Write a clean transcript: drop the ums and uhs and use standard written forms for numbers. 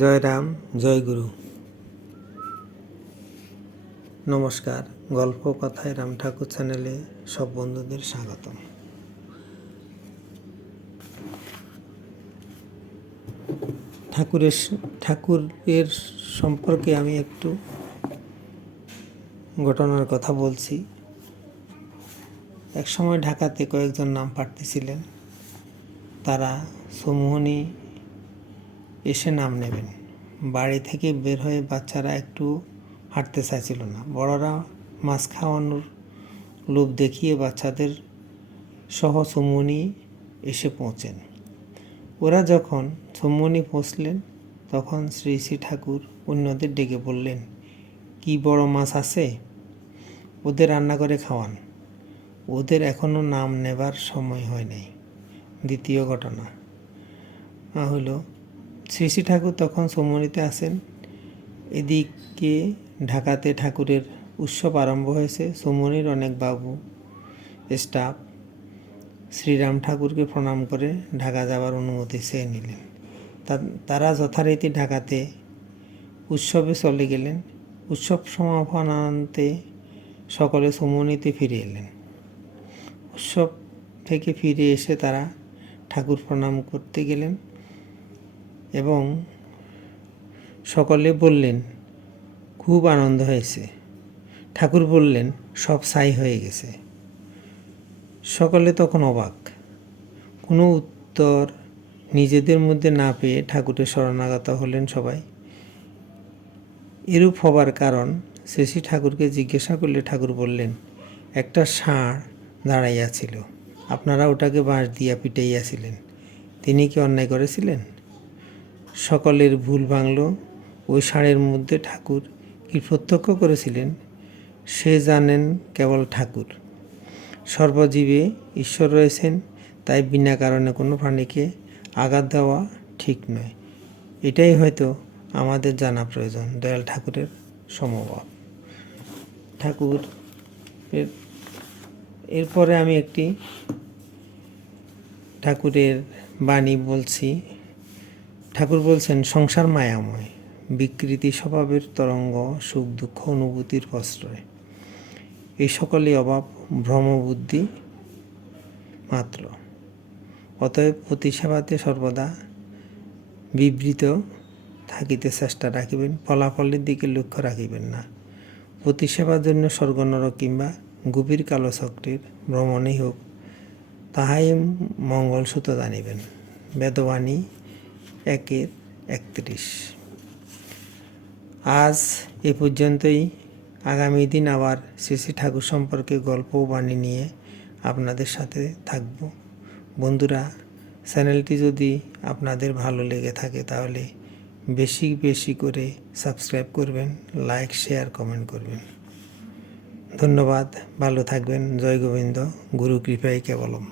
জয় রাম, জয় গুরু। নমস্কার। গল্প কথায় রাম ঠাকুর চ্যানেলে সব বন্ধুদের স্বাগতম। ঠাকুরের সম্পর্কে আমি একটু ঘটনার কথা বলছি। এক সময় ঢাকাতে কয়েকজন নাম প্রার্থী ছিলেন। তারা সমূহনী এসে নাম নেবেন। বাড়ি থেকে বের হয়ে বাচ্চারা একটু হাঁটতে চাইছিল না। বড়রা মাছ খাওয়ানোর লোভ দেখিয়ে বাচ্চাদের সহ সমূহনী এসে পৌঁছেন। ওরা যখন সমূহনী পৌঁছলেন তখন শ্রী শ্রী ঠাকুর অন্যদের ডেকে বললেন, কি বড় মাছ আছে, ওদের রান্না করে খাওয়ান, ওদের এখনও নাম নেবার সময় হয় নাই। দ্বিতীয় ঘটনা হলো, শ্রী শ্রী ঠাকুর তখন সমূহনীতে আছেন। এদিকে ঢাকাতে ঠাকুরের উৎসব আরম্ভ হয়েছে। সমূহনীর অনেক বাবু স্টাফ শ্রীরাম ঠাকুরকে প্রণাম করে ঢাকা যাওয়ার অনুমতি চেয়ে নিলেন। তারা যথারীতি ঢাকাতে উৎসবে চলে গেলেন। উৎসব সমাপনান্তে সকলে সমূহনীতে ফিরে এলেন। উৎসব থেকে ফিরে এসে তারা ঠাকুর প্রণাম করতে গেলেন এবং সকলে বললেন, খুব আনন্দ হয়েছে। ঠাকুর বললেন, সব ছাই হয়ে গেছে। সকলে তখন অবাক। কোনো উত্তর নিজেদের মধ্যে না পেয়ে ঠাকুরের শরণাগত হলেন সবাই। এরূপ হবার কারণ শ্রী শ্রী ঠাকুরকে জিজ্ঞাসা করলে ঠাকুর বললেন, একটা ষাঁড় দাঁড়াইয়াছিল, আপনারা ওটাকে বাঁশ দিয়া পিটাইয়াছিলেন, তিনি কি অন্যায় করেছিলেন? সকলের ভুল ভাঙল। ওই ষাঁড়ের মধ্যে ঠাকুর কি প্রত্যক্ষ করেছিলেন সে জানেন কেবল ঠাকুর। সর্বজীবে ঈশ্বর রয়েছেন, তাই বিনা কারণে কোনো প্রাণীকে আঘাত দেওয়া ঠিক নয়। এটাই হয়তো আমাদের জানা প্রয়োজন। দয়াল ঠাকুরের সমভাব। এরপরে আমি একটি ঠাকুরের বাণী বলছি। ঠাকুর বলছেন, সংসার মায়াময়, বিকৃতি স্বভাবের তরঙ্গ, সুখ দুঃখ অনুভূতির প্রশ্রয়। এই সকলই অভাব, ভ্রমবুদ্ধি মাত্র। অতএব প্রতিসেবাতে সর্বদা বিবৃত থাকিতে চেষ্টা রাখিবেন, ফলাফলের দিকে লক্ষ্য রাখিবেন না। প্রতিসেবার জন্য স্বর্গ নরক কিংবা গভীর কালচক্রের ভ্রমণেই হোক, তাহাই মঙ্গলসূত্র জানিবেন। বেদবাণী 1:31। আজ এ পর্যন্তই। আগামী দিন আবার শ্রী শ্রী ঠাকুর সম্পর্কে গল্প ও বাণী নিয়ে আপনাদের সাথে থাকব। বন্ধুরা, চ্যানেলটি যদি আপনাদের ভালো লেগে থাকে তাহলে বেশি বেশি করে সাবস্ক্রাইব করবেন, লাইক, শেয়ার, কমেন্ট করবেন। ধন্যবাদ। ভালো থাকবেন। জয় গোবিন্দ। গুরু কৃপাই কেবলম।